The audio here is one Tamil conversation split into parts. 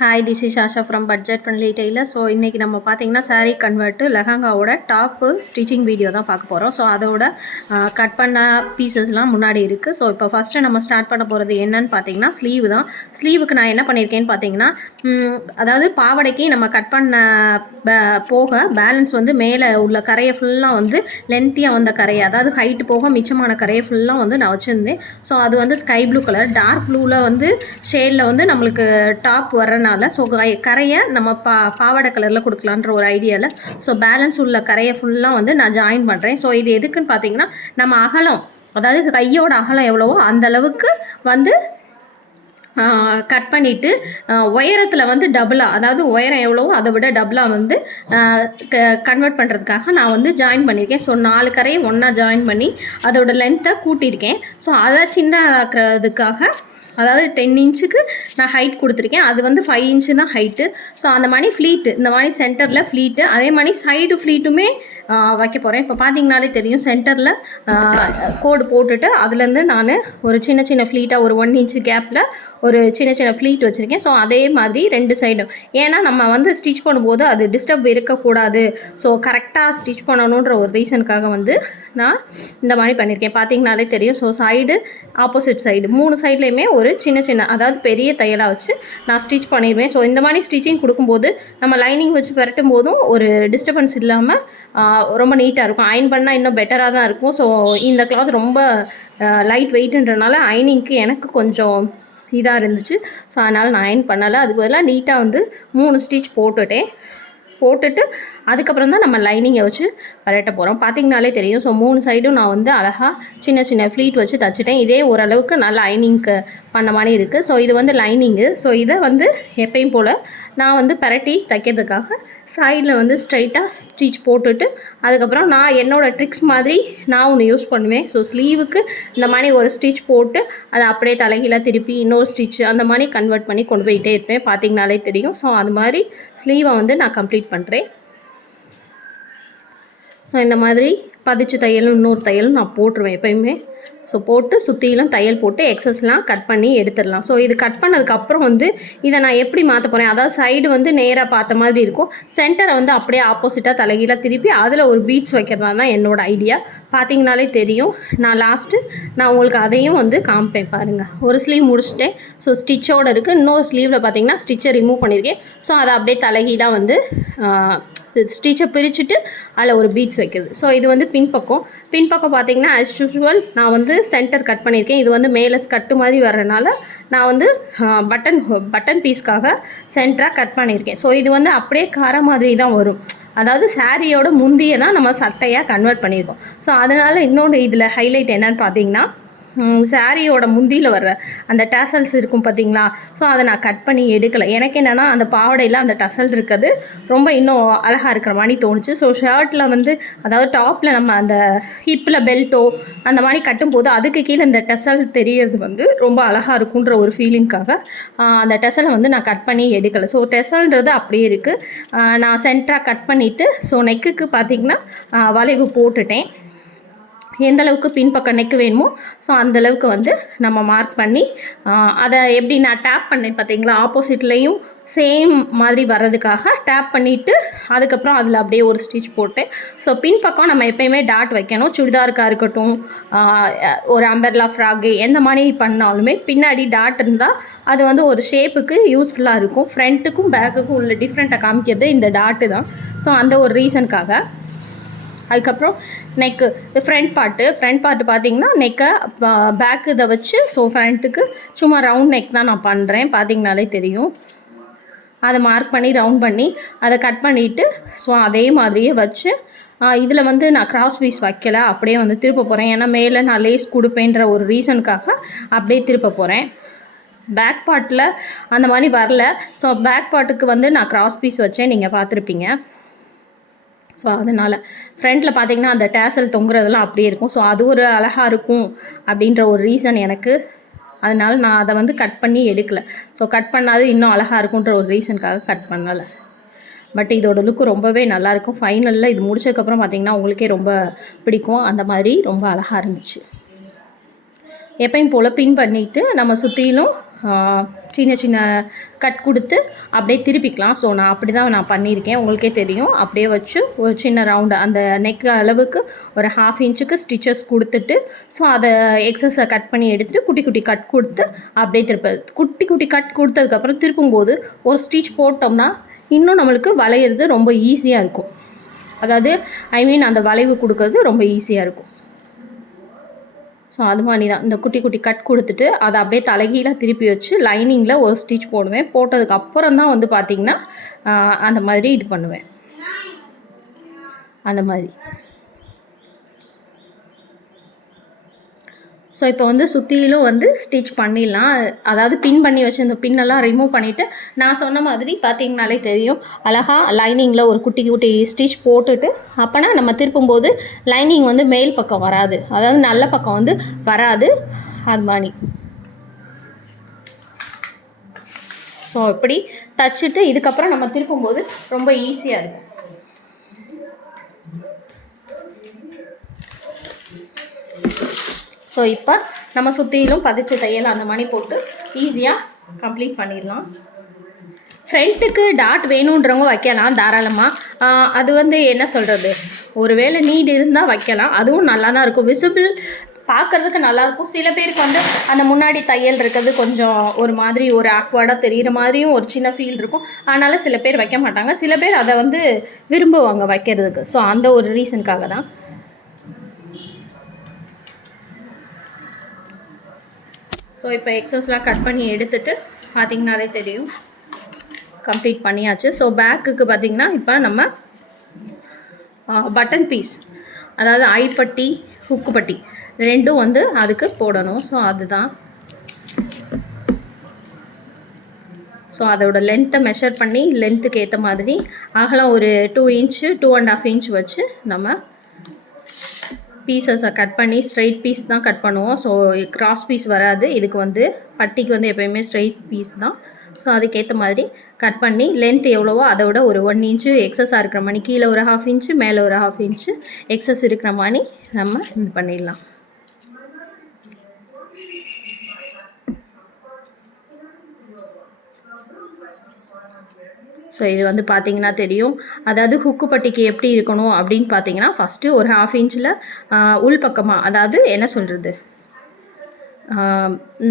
Hi, this is Asha from budget friendly tailor. So இன்றைக்கி நம்ம பார்த்தீங்கன்னா சாரீ கன்வெர்ட்டு லெஹங்காவோட டாப்பு ஸ்டிச்சிங் வீடியோ தான் பார்க்க போகிறோம். ஸோ அதோட கட் பண்ண பீசஸ்லாம் முன்னாடி இருக்குது. ஸோ இப்போ ஃபஸ்ட்டு நம்ம ஸ்டார்ட் பண்ண போகிறது என்னன்னு பார்த்தீங்கன்னா ஸ்லீவ் தான். ஸ்லீவுக்கு நான் என்ன பண்ணியிருக்கேன்னு பார்த்தீங்கன்னா, அதாவது பாவடைக்கு நம்ம கட் பண்ண போக பேலன்ஸ் வந்து மேலே உள்ள கரையை ஃபுல்லாக வந்து லென்த்தியாக வந்த கரையை, அதாவது ஹைட்டு போக மிச்சமான கரையை ஃபுல்லாக வந்து நான் வச்சுருந்தேன். ஸோ அது வந்து ஸ்கை ப்ளூ கலர், டார்க் ப்ளூவில் வந்து ஷேடில் வந்து நம்மளுக்கு டாப் வரனால ஸோ கரையை நம்ம பாவாடை கலரில் கொடுக்கலான்ற ஒரு ஐடியாவில் ஸோ பேலன்ஸ் உள்ள கரையை ஃபுல்லாக வந்து நான் ஜாயின் பண்ணுறேன். ஸோ இது எதுக்குன்னு பார்த்தீங்கன்னா, நம்ம அகலம், அதாவது கையோட அகலம் எவ்வளவோ அந்தளவுக்கு வந்து கட் பண்ணிவிட்டு உயரத்தில் வந்து டபுளாக, அதாவது உயரம் எவ்வளவோ அதை விட டபுளாக வந்து கன்வெர்ட் பண்ணுறதுக்காக நான் வந்து ஜாயின் பண்ணியிருக்கேன். ஸோ 4 கரையை ஒன்றா ஜாயின் பண்ணி அதோட லென்த்தை கூட்டியிருக்கேன். ஸோ அதை சின்னதாக்குறதுக்காக, அதாவது 10 இன்ச்சுக்கு நான் ஹைட் கொடுத்துருக்கேன். அது வந்து 5 இன்ச்சு தான் ஹைட்டு. ஸோ அந்த மாதிரி ஃப்ளீட்டு, இந்த மாதிரி சென்டரில் ஃப்ளீட்டு, அதே மாதிரி சைடு ஃப்ளீட்டுமே வைக்க போகிறேன். இப்போ பார்த்தீங்கனாலே தெரியும், சென்டரில் கோடு போட்டுட்டு அதுலேருந்து நான் ஒரு சின்ன சின்ன ஃப்ளீட்டாக ஒரு 1 இன்ச்சு கேப்பில் ஒரு சின்ன சின்ன ஃப்ளீட் வச்சுருக்கேன். ஸோ அதே மாதிரி 2 சைடும், ஏன்னா நம்ம வந்து ஸ்டிச் பண்ணும்போது அது டிஸ்டர்ப் இருக்கக்கூடாது, ஸோ கரெக்டாக ஸ்டிச் பண்ணணுன்ற ஒரு ரீசனுக்காக வந்து நான் இந்த மாதிரி பண்ணியிருக்கேன். பார்த்தீங்கனாலே தெரியும். ஸோ சைடு, ஆப்போசிட் சைடு 3 சைட்லேயுமே ஒரு சின்ன சின்ன, அதாவது பெரிய தையலாக வச்சு நான் ஸ்டிச் பண்ணிடுவேன். ஸோ இந்த மாதிரி ஸ்டிச்சிங் கொடுக்கும்போது நம்ம லைனிங் வச்சு பரட்டும் போதும் ஒரு டிஸ்டர்பன்ஸ் இல்லாமல் ரொம்ப நீட்டாக இருக்கும். அயன் பண்ணால் இன்னும் பெட்டராக தான் இருக்கும். ஸோ இந்த கிளாத் ரொம்ப லைட் வெயிட்ன்றனால அயனிங்க்கு எனக்கு கொஞ்சம் இதாக இருந்துச்சு. ஸோ அதனால் நான் அயன் பண்ணலை. அதுக்கு பதிலாக நீட்டாக வந்து 3 ஸ்டிச் போட்டுட்டு அதுக்கப்புறம் தான் நம்ம லைனிங்கை வச்சு பரட்ட போகிறோம். பார்த்திங்கனாலே தெரியும். ஸோ 3 சைடும் நான் வந்து அழகாக சின்ன சின்ன ஃப்ளீட் வச்சு தச்சுட்டேன். இதே ஓரளவுக்கு நல்லா லைனிங்க்கு பண்ண மாதிரி இருக்குது. ஸோ இது வந்து லைனிங்கு. ஸோ இதை வந்து எப்பயும் போல் நான் வந்து பரட்டி தைக்கிறதுக்காக சைடில் வந்து ஸ்ட்ரைட்டாக ஸ்டிச் போட்டுட்டு அதுக்கப்புறம் நான் என்னோடய ட்ரிக்ஸ் மாதிரி நான் ஒன்று யூஸ் பண்ணுவேன். ஸோ ஸ்லீவுக்கு இந்த மாதிரி ஒரு ஸ்டிச் போட்டு அதை அப்படியே தலைகீழாக திருப்பி இன்னொரு ஸ்டிச் அந்த மாதிரி கன்வெர்ட் பண்ணி கொண்டு போயிட்டே இருப்பேன். பார்த்திங்கனாலே தெரியும். ஸோ அது மாதிரி ஸ்லீவை வந்து நான் கம்ப்ளீட் பண்ணுறேன். ஸோ இந்த மாதிரி பதிச்சு தையலும் இன்னொரு தையலும் நான் போட்டுருவேன் எப்போயுமே. ஸோ போட்டு சுற்றிலும் தையல் போட்டு எக்ஸஸ்லாம் கட் பண்ணி எடுத்துடலாம். ஸோ இது கட் பண்ணதுக்கப்புறம் வந்து இதை நான் எப்படி மாற்ற போகிறேன், அதாவது சைடு வந்து நேராக பார்த்த மாதிரி இருக்கும், சென்டரை வந்து அப்படியே ஆப்போசிட்டாக தலைகீழாக திருப்பி அதில் ஒரு பீட்ஸ் வைக்கிறதா தான் என்னோடய ஐடியா. பார்த்தீங்கனாலே தெரியும். நான் உங்களுக்கு அதையும் வந்து காமிப்பேன் பாருங்கள். ஒரு ஸ்லீவ் முடிச்சுட்டேன். ஸோ ஸ்டிச்சோடு இருக்குது. இன்னொரு ஸ்லீவில் பார்த்தீங்கன்னா ஸ்டிச்சை ரிமூவ் பண்ணியிருக்கேன். ஸோ அதை அப்படியே தலைகீழாக வந்து ஸ்டிச்சை பிரிச்சுட்டு அதில் ஒரு பீட்ஸ் வைக்கிறது. ஸோ இது வந்து பின்பக்கம் பார்த்தீங்கன்னா ஆஸ் யூஷுவல் நான் வந்து சென்டர் கட் பண்ணியிருக்கேன். இது வந்து மேலே ஸ்கட்டு மாதிரி வர்றதுனால நான் வந்து பட்டன் பீஸ்க்காக சென்டராக கட் பண்ணியிருக்கேன். ஸோ இது வந்து அப்படியே கார மாதிரி தான் வரும், அதாவது சாரியோட முந்தியை தான் நம்ம சட்டையாக கன்வெர்ட் பண்ணியிருக்கோம். ஸோ அதனால் இன்னொன்று இதில் ஹைலைட் என்னன்னு பார்த்தீங்கன்னா, சாரியோட முந்தியில் வர்ற அந்த டசல்ஸ் இருக்கும் பார்த்தீங்களா. ஸோ அதை நான் கட் பண்ணி எடுக்கலை. எனக்கு என்னென்னா அந்த பாவடையில் அந்த டசல் இருக்கிறது ரொம்ப இன்னும் அழகாக இருக்கிற மாதிரி தோணுச்சு. ஸோ ஷர்ட்டில் வந்து, அதாவது டாப்பில் நம்ம அந்த ஹிப்பில் பெல்ட்டோ அந்த மாதிரி கட்டும்போது அதுக்கு கீழே இந்த டசல் தெரியறது வந்து ரொம்ப அழகாக இருக்குன்ற ஒரு ஃபீலிங்காக அந்த டசலை வந்து நான் கட் பண்ணி எடுக்கலை. ஸோ டசல்ன்றது அப்படியே இருக்குது. நான் சென்டராக கட் பண்ணிவிட்டு ஸோ நெக்குக்கு பார்த்திங்கன்னா வளைவு போட்டுட்டேன். எந்த அளவுக்கு பின்பக்கம் நெக்கு வேணுமோ ஸோ அந்தளவுக்கு வந்து நம்ம மார்க் பண்ணி அதை எப்படி நான் டேப் பண்ணேன் பார்த்தீங்களா, ஆப்போசிட்லேயும் சேம் மாதிரி வர்றதுக்காக டேப் பண்ணிவிட்டு அதுக்கப்புறம் அதில் அப்படியே ஒரு ஸ்டிச் போட்டேன். ஸோ பின்பக்கம் நம்ம எப்போயுமே டாட் வைக்கணும். சுடிதாருக்காக இருக்கட்டும், ஒரு அம்பர்லா ஃப்ராக்கு எந்த மாதிரி பண்ணாலுமே பின்னாடி டாட் இருந்தால் அது வந்து ஒரு ஷேப்புக்கு யூஸ்ஃபுல்லாக இருக்கும். ஃப்ரண்ட்டுக்கும் பேக்குக்கும் உள்ள டிஃப்ரெண்ட்டாக காமிக்கிறது இந்த டாட்டு தான். ஸோ அந்த ஒரு ரீசனுக்காக. அதுக்கப்புறம் நெக்கு, ஃப்ரண்ட் பார்ட்டு பார்த்திங்கன்னா நெக்கை பேக்கு இதை வச்சு, ஸோ ஃப்ரண்ட்டுக்கு சும்மா ரவுண்ட் நெக் தான் நான் பண்ணுறேன். பார்த்திங்கனாலே தெரியும். அதை மார்க் பண்ணி ரவுண்ட் பண்ணி அதை கட் பண்ணிவிட்டு ஸோ அதே மாதிரியே வச்சு இதில் வந்து நான் கிராஸ் பீஸ் வைக்கலை, அப்படியே வந்து திருப்ப போகிறேன். ஏன்னா மேலே நான் லேஸ் கொடுப்பேன்ற ஒரு ரீசனுக்காக அப்படியே திருப்ப போகிறேன். பேக் பார்ட்டில் அந்த மாதிரி வரல. ஸோ பேக் பார்ட்டுக்கு வந்து நான் கிராஸ் பீஸ் வச்சேன், நீங்கள் பார்த்துருப்பீங்க. ஸோ அதனால் ஃப்ரண்ட்டில் பார்த்திங்கன்னா அந்த டேசல் தொங்குறதெல்லாம் அப்படியே இருக்கும். ஸோ அது ஒரு அழகாக இருக்கும் அப்படின்ற ஒரு ரீசன் எனக்கு. அதனால் நான் அதை வந்து கட் பண்ணி எடுக்கலை. ஸோ கட் பண்ணாது இன்னும் அழகாக இருக்குன்ற ஒரு ரீசனுக்காக கட் பண்ணலை. பட் இதோட லுக்கு ரொம்பவே நல்லாயிருக்கும். ஃபைனலில் இது முடிச்சதுக்கப்புறம் பார்த்திங்கன்னா உங்களுக்கே ரொம்ப பிடிக்கும். அந்த மாதிரி ரொம்ப அழகாக இருந்துச்சு. எப்பயும் போல் பின் பண்ணிவிட்டு நம்ம சுற்றிலும் சின்ன சின்ன கட் கொடுத்து அப்படியே திருப்பிக்கலாம். ஸோ நான் அப்படி தான் நான் பண்ணியிருக்கேன், உங்களுக்கே தெரியும். அப்படியே வச்சு ஒரு சின்ன ரவுண்டு அந்த நெக் அளவுக்கு ஒரு 1/2 இன்ச்சுக்கு ஸ்டிச்சஸ் கொடுத்துட்டு, ஸோ அதை எக்ஸஸை கட் பண்ணி எடுத்துகிட்டு குட்டி குட்டி கட் கொடுத்து அப்படியே குட்டி குட்டி கட் கொடுத்ததுக்கப்புறம் திருப்பும்போது ஒரு ஸ்டிச் போட்டோம்னா இன்னும் நம்மளுக்கு வளையிறது ரொம்ப ஈஸியாக இருக்கும். அதாவது அந்த வளைவு கொடுக்கறது ரொம்ப ஈஸியாக இருக்கும். ஸோ அது மாதிரி தான் இந்த குட்டி குட்டி கட் கொடுத்துட்டு அதை அப்படியே தலைகீழாக திருப்பி வச்சு லைனிங்கில் ஒரு ஸ்டிச் போடுவேன். போட்டதுக்கப்புறம் தான் வந்து பார்த்திங்கன்னா அந்த மாதிரி இது பண்ணுவேன். அந்த மாதிரி ஸோ இப்போ வந்து சுற்றிலும் வந்து ஸ்டிச் பண்ணிடலாம். அதாவது பின் பண்ணி வச்சு இந்த பின்னெல்லாம் ரிமூவ் பண்ணிவிட்டு நான் சொன்ன மாதிரி பார்த்திங்கனாலே தெரியும், அழகாக லைனிங்கில் ஒரு குட்டி குட்டி ஸ்டிச் போட்டுட்டு அப்போனா நம்ம திருப்பும்போது லைனிங் வந்து மேல் பக்கம் வராது, அதாவது நல்ல பக்கம் வந்து வராது. அது மாதிரி ஸோ இப்படி தச்சுட்டு இதுக்கப்புறம் நம்ம திருப்பும்போது ரொம்ப ஈஸியாக இருக்கும். ஸோ இப்போ நம்ம சுற்றிலும் பதிச்ச தையல் அந்த மாதிரி போட்டு ஈஸியாக கம்ப்ளீட் பண்ணிடலாம். ஃப்ரண்ட்டுக்கு டாட் வேணுன்றவங்க வைக்கலாம் தாராளமாக. அது வந்து என்ன சொல்கிறது, ஒருவேளை நீட் இருந்தால் வைக்கலாம், அதுவும் நல்லா தான் இருக்கும், விசிபிள் பார்க்குறதுக்கு நல்லாயிருக்கும். சில பேருக்கு வந்து அந்த முன்னாடி தையல் இருக்கிறது கொஞ்சம் ஒரு மாதிரி ஒரு ஆக்வர்டாக தெரிகிற மாதிரியும் ஒரு சின்ன ஃபீல் இருக்கும். அதனால் சில பேர் வைக்க மாட்டாங்க, சில பேர் அதை வந்து விரும்புவாங்க வைக்கிறதுக்கு. ஸோ அந்த ஒரு ரீசனுக்காக தான். ஸோ இப்போ எக்ஸஸ்லாம் கட் பண்ணி எடுத்துகிட்டு பார்த்திங்கனாலே தெரியும் கம்ப்ளீட் பண்ணியாச்சு. ஸோ பேக்குக்கு பார்த்திங்கன்னா இப்போ நம்ம பட்டன் பீஸ், அதாவது ஐப்பட்டி ஹுக்கு பட்டி ரெண்டும் வந்து அதுக்கு போடணும். ஸோ அதுதான். ஸோ அதோட லென்த்தை மெஷர் பண்ணி லென்த்துக்கு ஏற்ற மாதிரி அகலம் ஒரு 2 இன்ச்சு 2.5 இன்ச் வச்சு நம்ம பீசஸை கட் பண்ணி ஸ்ட்ரைட் பீஸ் தான் கட் பண்ணுவோம். ஸோ கிராஸ் பீஸ் வராது. இதுக்கு வந்து பட்டிக்கு வந்து எப்போயுமே ஸ்ட்ரைட் பீஸ் தான். ஸோ அதுக்கேற்ற மாதிரி கட் பண்ணி லென்த் எவ்வளவோ அதை விட ஒரு 1 இன்ச்சு எக்ஸஸாக இருக்கிற மாதிரி, கீழே ஒரு 1/2 இன்ச்சு மேலே ஒரு 1/2 இன்ச்சு எக்ஸஸ் இருக்கிற மாதிரி நம்ம இது பண்ணிடலாம். ஸோ இது வந்து பார்த்திங்கன்னா தெரியும், அதாவது ஹுக்கு பட்டிக்கு எப்படி இருக்கணும் அப்படின்னு பார்த்தீங்கன்னா, ஃபஸ்ட்டு ஒரு 1/2 இன்ச்சில் உள் பக்கமாக, அதாவது என்ன சொல்கிறது,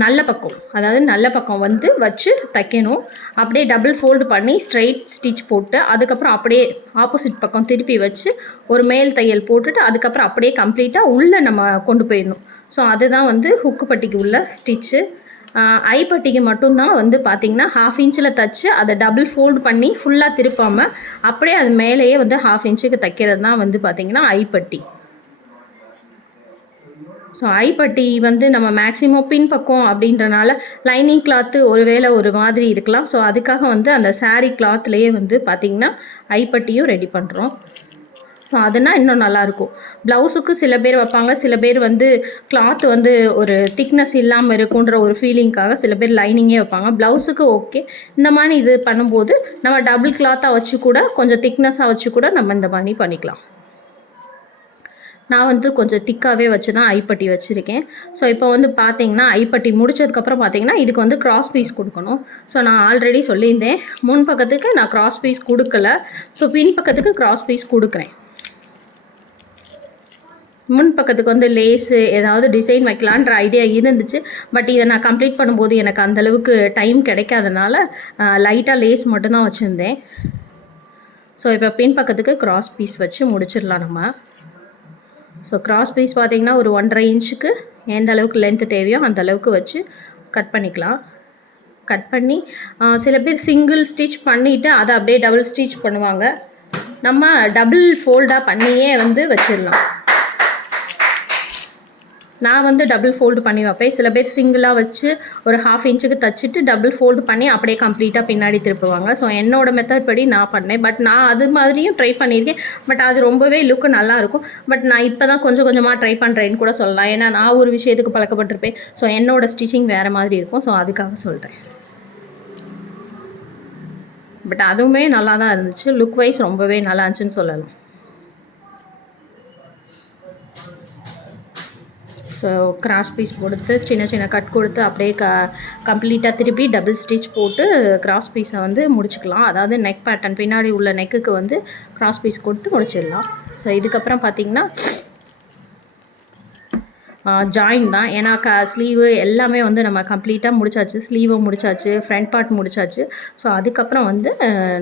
நல்ல பக்கம், அதாவது நல்ல பக்கம் வந்து வச்சு தைக்கணும். அப்படியே டபுள் ஃபோல்டு பண்ணி ஸ்ட்ரைட் ஸ்டிச் போட்டு அதுக்கப்புறம் அப்படியே ஆப்போசிட் பக்கம் திருப்பி வச்சு ஒரு மேல் தையல் போட்டுட்டு அதுக்கப்புறம் அப்படியே கம்ப்ளீட்டாக உள்ளே நம்ம கொண்டு போயிடணும். ஸோ அதுதான் வந்து ஹுக்கு பட்டிக்கு உள்ள ஸ்டிச்சு. ஐப்பட்டிக்கு மட்டும்தான் வந்து பார்த்திங்கன்னா 1/2 இன்ச்சில் தைச்சு அதை டபுள் ஃபோல்டு பண்ணி ஃபுல்லாக திருப்பாமல் அப்படியே அது மேலேயே வந்து 1/2 இன்ச்சுக்கு தைக்கிறது தான் வந்து பார்த்திங்கன்னா ஐப்பட்டி. ஸோ ஐப்பட்டி வந்து நம்ம மேக்ஸிமம் பின் பக்கம் அப்படின்றனால லைனிங் கிளாத்து ஒருவேளை ஒரு மாதிரி இருக்கலாம். ஸோ அதுக்காக வந்து அந்த சாரீ கிளாத்லேயே வந்து பார்த்திங்கன்னா ஐப்பட்டியும் ரெடி பண்ணுறோம். ஸோ அதுனால் இன்னும் நல்லாயிருக்கும். ப்ளவுஸுக்கு சில பேர் வைப்பாங்க, சில பேர் வந்து கிளாத் வந்து ஒரு திக்னஸ் இல்லாமல் இருக்குன்ற ஒரு ஃபீலிங்காக சில பேர் லைனிங்கே வைப்பாங்க. ப்ளவுஸுக்கு ஓகே, இந்த மாதிரி இது பண்ணும்போது நம்ம டபுள் கிளாத்தாக வச்சு கூட கொஞ்சம் திக்னஸாக வச்சு கூட நம்ம இந்த மாதிரி பண்ணிக்கலாம். நான் வந்து கொஞ்சம் திக்காகவே வச்சு தான் ஐப்பட்டி வச்சுருக்கேன். ஸோ இப்போ வந்து பார்த்திங்கன்னா ஐப்பட்டி முடித்ததுக்கப்புறம் பார்த்திங்கன்னா இதுக்கு வந்து கிராஸ் பீஸ் கொடுக்கணும். ஸோ நான் ஆல்ரெடி சொல்லியிருந்தேன், முன் பக்கத்துக்கு நான் கிராஸ் பீஸ் கொடுக்கல, ஸோ பின் பக்கத்துக்கு கிராஸ் பீஸ் கொடுக்குறேன். முன் பக்கத்துக்கு வந்து லேஸு ஏதாவது டிசைன் வைக்கலான்ற ஐடியா இருந்துச்சு. பட் இதை நான் கம்ப்ளீட் பண்ணும்போது எனக்கு அந்தளவுக்கு டைம் கிடைக்காதனால லைட்டாக லேஸ் மட்டும்தான் வச்சுருந்தேன். ஸோ இப்போ பின் பக்கத்துக்கு கிராஸ் பீஸ் வச்சு முடிச்சிடலாம் நம்ம. ஸோ கிராஸ் பீஸ் பார்த்திங்கன்னா ஒரு 1.5 இன்ச்சுக்கு எந்த அளவுக்கு லென்த்து தேவையோ அந்த அளவுக்கு வச்சு கட் பண்ணிக்கலாம். கட் பண்ணி சில பேர் சிங்கிள் ஸ்டிச் பண்ணிவிட்டு அதை அப்படியே டபுள் ஸ்டிச் பண்ணுவாங்க. நம்ம டபுள் ஃபோல்டாக பண்ணியே வந்து வச்சிடலாம். நான் வந்து டபுள் ஃபோல்டு பண்ணி வைப்பேன். சில பேர் சிங்கிளாக வச்சு ஒரு 1/2 இன்ச்சுக்கு தைச்சிட்டு டபுள் ஃபோல்டு பண்ணி அப்படியே கம்ப்ளீட்டாக பின்னாடி திருப்புவாங்க. ஸோ என்னோடய மெத்தட் படி நான் பண்ணேன். பட் நான் அது மாதிரியும் ட்ரை பண்ணியிருக்கேன். பட் அது ரொம்பவே லுக்கு நல்லாயிருக்கும். பட் நான் இப்போ தான் கொஞ்சம் கொஞ்சமாக ட்ரை பண்ணுறேன்னு கூட சொல்லலாம். ஏன்னா நான் ஒரு விஷயத்துக்கு பழக்கப்பட்டிருப்பேன். ஸோ என்னோடய ஸ்டிச்சிங் வேறு மாதிரி இருக்கும். ஸோ அதுக்காக சொல்கிறேன். பட் அதுவுமே நல்லா தான் இருந்துச்சு. லுக் வைஸ் ரொம்பவே நல்லா இருந்துச்சுன்னு சொல்லலாம். ஸோ கிராஸ் பீஸ் கொடுத்து சின்ன சின்ன கட் கொடுத்து அப்படியே கம்ப்ளீட்டாக திருப்பி டபுள் ஸ்டிச் போட்டு கிராஸ் பீஸை வந்து முடிச்சுக்கலாம். அதாவது நெக் பேட்டர்ன் பின்னாடி உள்ள நெக்குக்கு வந்து கிராஸ் பீஸ் கொடுத்து முடிச்சிடலாம். ஸோ இதுக்கப்புறம் பார்த்திங்கன்னா ஜாயின் தான். ஏன்னா ஸ்லீவு எல்லாமே வந்து நம்ம கம்ப்ளீட்டாக முடிச்சாச்சு. ஸ்லீவை முடிச்சாச்சு, ஃப்ரண்ட் பார்ட் முடிச்சாச்சு. ஸோ அதுக்கப்புறம் வந்து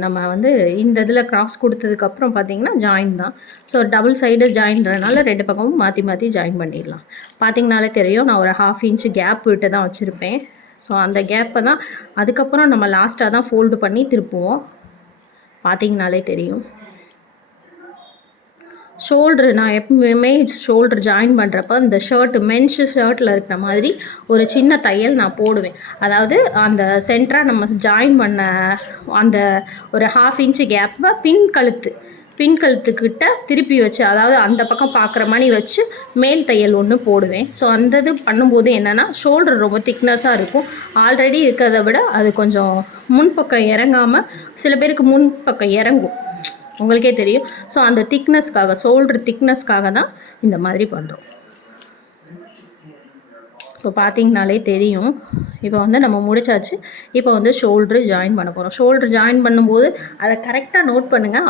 நம்ம வந்து இந்த இதில் கிராஸ் கொடுத்ததுக்கப்புறம் பார்த்திங்கன்னா ஜாயின் தான். ஸோ டபுள் சைடு ஜாயின்றனால 2 பக்கமும் மாற்றி மாற்றி ஜாயின் பண்ணிடலாம். பார்த்திங்கனாலே தெரியும், நான் ஒரு 1/2 இன்ச்சு கேப் விட்டு தான் வச்சுருப்பேன். ஸோ அந்த கேப்பை தான் அதுக்கப்புறம் நம்ம லாஸ்ட்டாக தான் ஃபோல்டு பண்ணி திருப்புவோம். பார்த்திங்கனாலே தெரியும். ஷோல்ட்ரு நான் எப்பவுமே ஷோல்ட்ரு ஜாயின் பண்ணுறப்ப இந்த மென்ஸ் ஷர்ட்டில் இருக்கிற மாதிரி ஒரு சின்ன தையல் நான் போடுவேன். அதாவது அந்த சென்டராக நம்ம ஜாயின் பண்ண அந்த ஒரு 1/2 இன்ச்சு கேப்பை பின் கழுத்துக்கிட்ட திருப்பி வச்சு, அதாவது அந்த பக்கம் பார்க்குற மாதிரி வச்சு மேல் தையல் ஒன்று போடுவேன். ஸோ அந்த இது பண்ணும்போது என்னென்னா ஷோல்டர் ரொம்ப திக்னஸாக இருக்கும். ஆல்ரெடி இருக்கிறத விட அது கொஞ்சம் முன்பக்கம் இறங்காமல், சில பேருக்கு முன்பக்கம் இறங்கும், உங்களுக்கே தெரியும். ஸோ அந்த திக்னஸ்க்காக, ஷோல்டர் திக்னஸ்க்காக தான் இந்த மாதிரி பண்ணுறோம். ஸோ பார்த்திங்கனாலே தெரியும். இப்போ வந்து நம்ம முடிச்சாச்சு. இப்போ வந்து ஷோல்ட்ரு ஜாயின் பண்ண போகிறோம். ஷோல்ட்ரு ஜாயின் பண்ணும்போது அதை கரெக்டாக நோட் பண்ணுங்கள்.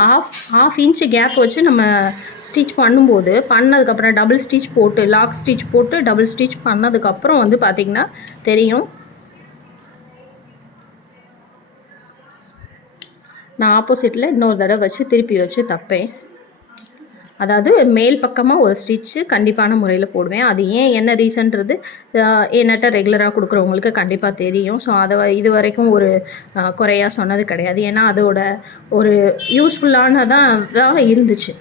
ஹாஃப் இன்ச்சு கேப் வச்சு நம்ம ஸ்டிச் பண்ணதுக்கப்புறம் டபுள் ஸ்டிச் போட்டு லாக் ஸ்டிச் போட்டு டபுள் ஸ்டிச் பண்ணதுக்கப்புறம் வந்து பார்த்திங்கன்னா தெரியும். நான் ஆப்போசிட்டில் இன்னொரு தடவை வச்சு திருப்பி வச்சு தைப்பேன். அதாவது மேல் பக்கமாக ஒரு ஸ்டிச்சு கண்டிப்பான முறையில் போடுவேன். அது என்ன ரீசன்றது என்கிட்ட ரெகுலராக கொடுக்குறவங்களுக்கு கண்டிப்பாக தெரியும். ஸோ அதை இது வரைக்கும் ஒரு குறையாக சொன்னது கிடையாது. ஏன்னா அதோட ஒரு யூஸ்ஃபுல்லானதான் இருந்துச்சு.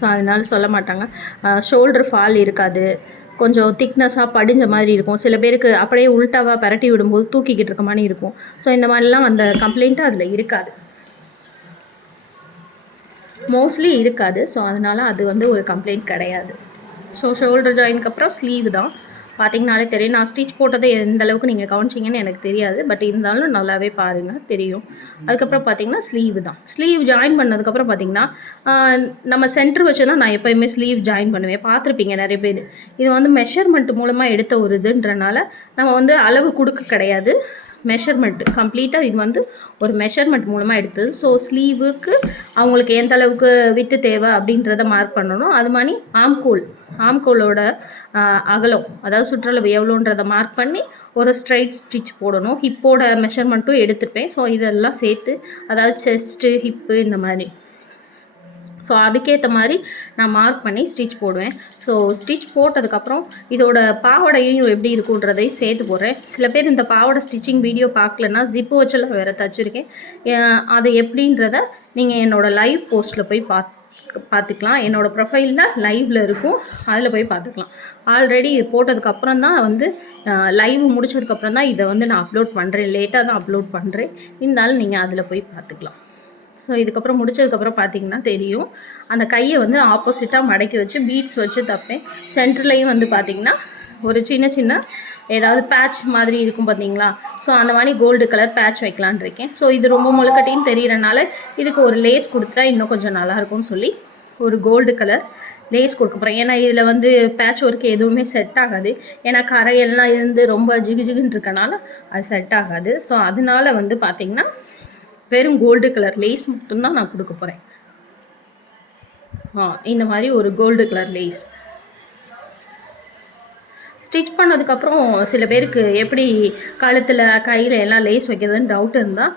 ஸோ அதனால சொல்ல மாட்டாங்க. ஷோல்டர் ஃபால் இருக்காது, கொஞ்சம் திக்னஸாக படிஞ்ச மாதிரி இருக்கும். சில பேருக்கு அப்படியே உல்ட்டாவாக பரட்டி விடும்போது தூக்கிக்கிட்டு இருக்க மாதிரி இருக்கும். ஸோ இந்த மாதிரிலாம் அந்த கம்ப்ளைண்ட்டு அதில் இருக்காது, மோஸ்ட்லி இருக்காது. ஸோ அதனால் அது வந்து ஒரு கம்ப்ளைண்ட் கிடையாது. ஸோ ஷோல்டர் ஜாயினுக்கு அப்புறம் ஸ்லீவ் தான். பார்த்திங்கனாலே தெரியும். நான் ஸ்டிச் போட்டதை எந்த அளவுக்கு நீங்கள் கவனிச்சிங்கன்னு எனக்கு தெரியாது, பட் இருந்தாலும் நல்லாவே பாருங்கள், தெரியும். அதுக்கப்புறம் பார்த்திங்கன்னா ஸ்லீவ் தான். ஸ்லீவ் ஜாயின் பண்ணதுக்கப்புறம் பார்த்திங்கன்னா நம்ம சென்டர் வச்சு தான் நான் எப்போயுமே ஸ்லீவ் ஜாயின் பண்ணுவேன். பார்த்துருப்பீங்க நிறைய பேர். இது வந்து மெஷர்மெண்ட் மூலமாக எடுத்த ஒரு இதுன்றனால நம்ம வந்து அளவு கொடுக்க கிடையாது, மெஷர்மெண்ட் கம்ப்ளீட்டாக இது வந்து ஒரு மெஷர்மெண்ட் மூலமாக எடுத்தது. ஸோ ஸ்லீவுக்கு அவங்களுக்கு எந்த அளவுக்கு வித்து தேவை அப்படின்றத மார்க் பண்ணணும். அது மாதிரி ஆம்கோலோட அகலம், அதாவது சுற்றளவு எவ்வளோன்றதை மார்க் பண்ணி ஒரு ஸ்ட்ரைட் ஸ்டிச் போடணும். ஹிப்போட மெஷர்மெண்ட்டும் எடுத்துப்பேன். ஸோ இதெல்லாம் சேர்த்து, அதாவது செஸ்ட்டு, ஹிப்பு இந்த மாதிரி. ஸோ அதுக்கேற்ற மாதிரி நான் மார்க் பண்ணி ஸ்டிச் போடுவேன். ஸோ ஸ்டிச் போட்டதுக்கப்புறம் இதோட பாவாடையும் எப்படி இருக்குன்றதையும் சேர்த்து போடுறேன். சில பேர் இந்த பாவாடை ஸ்டிச்சிங் வீடியோ பார்க்கலன்னா ஜிப்பு வச்செல்லாம் வேறு தச்சுருக்கேன். அது எப்படின்றத நீங்கள் என்னோடய லைவ் போஸ்ட்டில் போய் பார்த்துக்கலாம். என்னோடய ப்ரொஃபைலில் லைவில் இருக்கும், அதில் போய் பார்த்துக்கலாம். ஆல்ரெடி இது போட்டதுக்கப்புறம் தான் வந்து லைவ் முடிச்சதுக்கப்புறம் தான் இதை வந்து நான் அப்லோட் பண்ணுறேன். லேட்டாக தான் அப்லோட் பண்ணுறேன். இருந்தாலும் நீங்கள் அதில் போய் பார்த்துக்கலாம். ஸோ இதுக்கப்புறம் முடிச்சதுக்கப்புறம் பார்த்திங்கன்னா தெரியும், அந்த கையை வந்து ஆப்போசிட்டாக மடக்கி வச்சு பீட்ஸ் வச்சு தைப்பேன். சென்டர்லேயும் வந்து பார்த்திங்கன்னா ஒரு சின்ன ஏதாவது பேட்ச் மாதிரி இருக்கும் பார்த்திங்களா. ஸோ அந்த மாதிரி கோல்டு கலர் பேட்ச் வைக்கலான் இருக்கேன். ஸோ இது ரொம்ப முழுக்கட்டின்னு தெரியறனால இதுக்கு ஒரு லேஸ் கொடுத்தா இன்னும் கொஞ்சம் நல்லாயிருக்கும்னு சொல்லி ஒரு கோல்டு கலர் லேஸ் கொடுக்க போகிறேன். ஏன்னா இதில் வந்து பேட்ச் ஒர்க்கு எதுவுமே செட் ஆகாது. ஏன்னா கரையெல்லாம் இருந்து ரொம்ப ஜிகுன்னு இருக்கனால அது செட் ஆகாது. ஸோ அதனால வந்து பார்த்திங்கன்னா வெறும் கோல்டு கலர் லேஸ் மட்டும்தான் நான் கொடுக்க போகிறேன். இந்த மாதிரி ஒரு கோல்டு கலர் லேஸ் ஸ்டிச் பண்ணதுக்கப்புறம் சில பேருக்கு எப்படி கழுத்தில் கையில் எல்லாம் லேஸ் வைக்கிறதுன்னு டவுட் இருந்தால்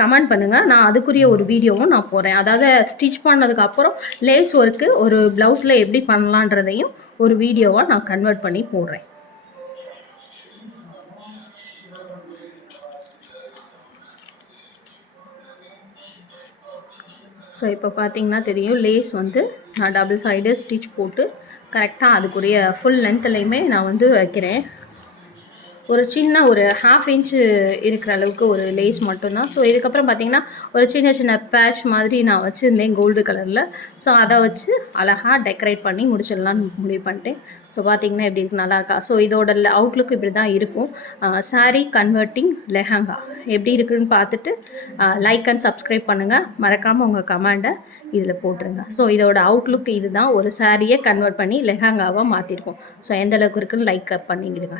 கமெண்ட் பண்ணுங்கள். நான் அதுக்குரிய ஒரு வீடியோவும் நான் போடுறேன். அதாவது ஸ்டிச் பண்ணதுக்கப்புறம் லேஸ் ஒர்க்கு ஒரு ப்ளவுஸில் எப்படி பண்ணலான்றதையும் ஒரு வீடியோவாக நான் கன்வெர்ட் பண்ணி போடுறேன். ஸோ இப்போ பார்த்திங்கன்னா தெரியும், லேஸ் வந்து நான் டபுள் சைடு ஸ்டிச் போட்டு கரெக்டாக அதுக்குரிய ஃபுல் லென்த்லையுமே நான் வந்து வைக்கிறேன். ஒரு சின்ன ஒரு 1/2 இன்ச்சு இருக்கிற அளவுக்கு ஒரு லேஸ் மட்டும்தான். ஸோ இதுக்கப்புறம் பார்த்தீங்கன்னா, ஒரு சின்ன சின்ன பேட்ச் மாதிரி நான் வச்சுருந்தேன் கோல்டு கலரில். ஸோ அதை வச்சு அழகாக டெக்கரேட் பண்ணி முடிச்சிடலான்னு முடிவு பண்ணிட்டேன். ஸோ பார்த்தீங்கன்னா எப்படி இருக்கு, நல்லா இருக்கா? ஸோ இதோட அவுட்லுக் இப்படி தான் இருக்கும். சாரீ கன்வெர்ட்டிங் லெஹங்கா எப்படி இருக்குன்னு பார்த்துட்டு லைக் அண்ட் சப்ஸ்கிரைப் பண்ணுங்கள். மறக்காமல் உங்கள் கமெண்டை இதில் போட்டுருங்க. ஸோ இதோட அவுட்லுக் இது தான். ஒரு சாரியை கன்வெர்ட் பண்ணி லெஹங்காவாக மாற்றிருக்கோம். ஸோ எந்த அளவுக்கு இருக்குன்னு லைக் பண்ணிக்கிறேங்க.